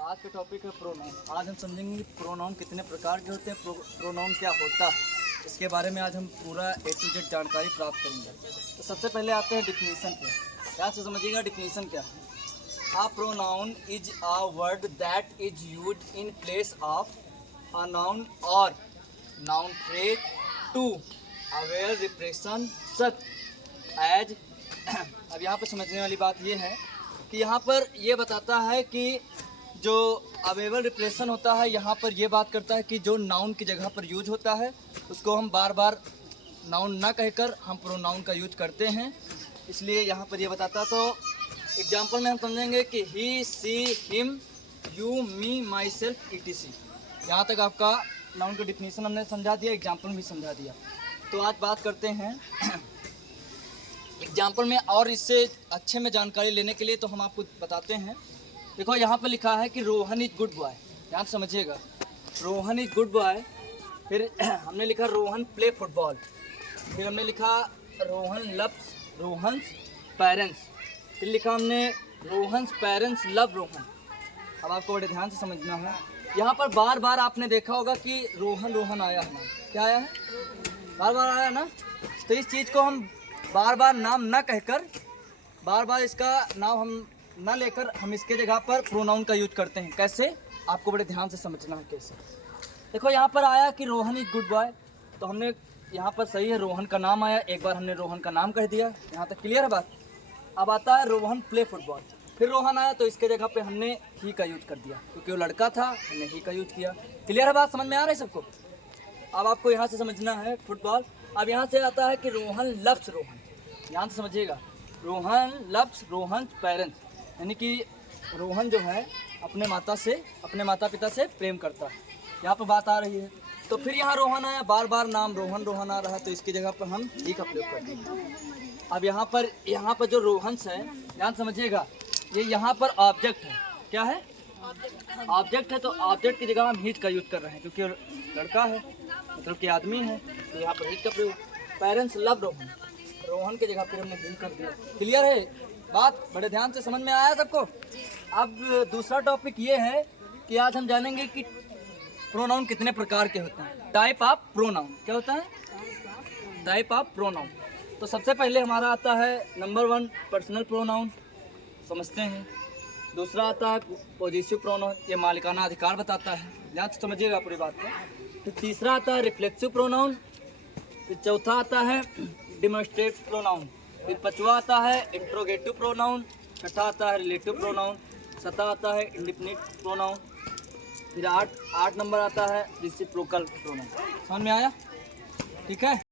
आज का टॉपिक है प्रोनाउन। आज हम समझेंगे कि प्रोनाउन कितने प्रकार के होते हैं, प्रोनाउन क्या होता है, इसके बारे में आज हम पूरा A to Z जानकारी प्राप्त करेंगे। तो सबसे पहले आते हैं डिफिनीशन पे। ध्यान से समझिएगा डिफिनीशन क्या है। A pronoun is a word that is used in place of a noun or noun phrase to aware repression such as अब यहाँ पर समझने वाली बात ये है कि यहाँ पर ये बताता है कि जो अवेबल रिप्रेशन होता है, यहाँ पर ये बात करता है कि जो नाउन की जगह पर यूज होता है उसको हम बार बार नाउन ना कहकर हम प्रोनाउन का यूज करते हैं, इसलिए यहाँ पर ये बताता है। तो एग्जाम्पल में हम समझेंगे कि he, she, him, you, me, myself, ETC। यहाँ तक आपका नाउन का डिफिनीशन हमने समझा दिया, एग्जाम्पल भी समझा दिया। तो आज बात करते हैं एग्जाम्पल में, और इससे अच्छे में जानकारी लेने के लिए तो हम आपको बताते हैं। देखो यहाँ पर लिखा है कि रोहन इज गुड बॉय। ध्यान समझिएगा, रोहन इज गुड बॉय। फिर हमने लिखा रोहन प्ले फुटबॉल। फिर हमने लिखा रोहन लव्स रोहन्स पेरेंट्स। फिर लिखा हमने रोहन्स पेरेंट्स लव रोहन। अब आपको बड़े ध्यान से समझना है, यहाँ पर बार बार आपने देखा होगा कि रोहन रोहन आया है ना, क्या आया है, बार बार आया ना। तो इस चीज़ को हम बार बार नाम ना कहकर, बार बार इसका नाम हम ना लेकर हम इसके जगह पर प्रोनाउन का यूज करते हैं। कैसे, आपको बड़े ध्यान से समझना है कैसे। देखो यहाँ पर आया कि रोहन इज गुड बॉय, तो हमने यहाँ पर सही है रोहन का नाम आया, एक बार हमने रोहन का नाम कह दिया, यहाँ तक क्लियर है बात। अब आता है रोहन प्ले फुटबॉल। फिर रोहन आया तो इसके जगह पे हमने ही का यूज कर दिया, क्योंकि वो लड़का था, हमने ही का यूज किया। क्लियर है बात, समझ में आ रहा है सबको। अब आपको यहाँ से समझना है फुटबॉल। अब यहाँ से आता है कि रोहन लव्स रोहन। ध्यान से समझिएगा, रोहन लव्स रोहन पेरेंट्स, यानी कि रोहन जो है अपने माता पिता से प्रेम करता है, यहाँ पर बात आ रही है। तो फिर यहाँ रोहन आया, बार बार नाम रोहन रोहन आ रहा है, तो इसकी जगह पर हम ही का प्रयोग कर देंगे। अब यहाँ पर जो रोहन्स है, ध्यान समझिएगा, ये यहाँ पर ऑब्जेक्ट है। क्या है, ऑब्जेक्ट है। तो ऑब्जेक्ट की जगह हम हीट का यूज कर रहे हैं, क्योंकि लड़का है मतलब कि आदमी है, तो यहाँ पर हीट का प्रयोग। पेरेंट्स लव रोहन, रोहन की जगह पर हमने ही कर दिया। क्लियर है बात, बड़े ध्यान से समझ में आया सबको। अब दूसरा टॉपिक ये है कि आज हम जानेंगे कि प्रोनाउन कितने प्रकार के होते हैं। टाइप ऑफ प्रोनाउन क्या होता है, टाइप ऑफ प्रोनाउन। तो सबसे पहले हमारा आता है नंबर 1 पर्सनल प्रोनाउन, समझते हैं। दूसरा आता है पॉजिटिव प्रोनाउन, ये मालिकाना अधिकार बताता है, ध्यान से समझिएगा पूरी बात को। फिर तीसरा आता है रिफ्लेक्सिव प्रोनाउन। फिर चौथा आता है डिमॉन्स्ट्रेटिव प्रोनाउन। फिर पांचवा आता है इंट्रोगेटिव प्रोनाउन। छठा आता है रिलेटिव प्रोनाउन। सातवां आता है इंडिफिनिट प्रोनाउन। फिर आठ नंबर आता है रेसिप्रोकल प्रोनाउन। समझ में आया, ठीक है।